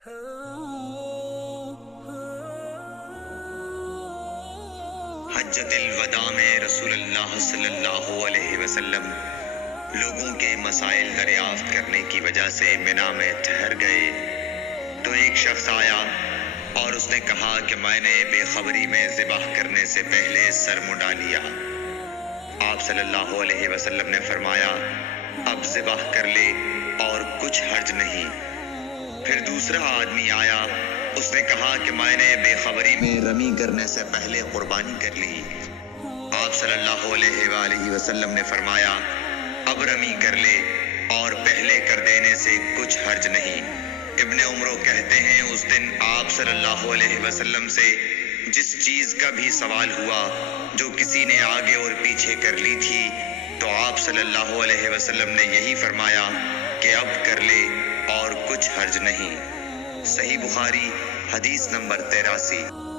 حجۃ الوداع میں رسول اللہ صلی اللہ علیہ وسلم لوگوں کے مسائل دریافت کرنے کی وجہ سے منا میں ٹھہر گئے تو ایک شخص آیا اور اس نے کہا کہ میں نے بے خبری میں ذبح کرنے سے پہلے سر منڈا لیا۔ آپ صلی اللہ علیہ وسلم نے فرمایا اب ذبح کر لے اور کچھ حرج نہیں۔ پھر دوسرا آدمی آیا، اس نے کہا کہ میں نے بے خبری میں رمی کرنے سے پہلے قربانی کر لی۔ آپ صلی اللہ علیہ وآلہ وسلم نے فرمایا اب رمی کر لے اور پہلے کر دینے سے کچھ حرج نہیں۔ ابن عمرو کہتے ہیں اس دن آپ صلی اللہ علیہ وسلم سے جس چیز کا بھی سوال ہوا جو کسی نے آگے اور پیچھے کر لی تھی تو آپ صلی اللہ علیہ وسلم نے یہی فرمایا کہ اب کر لے اور کچھ حرج نہیں۔ صحیح بخاری حدیث نمبر 83۔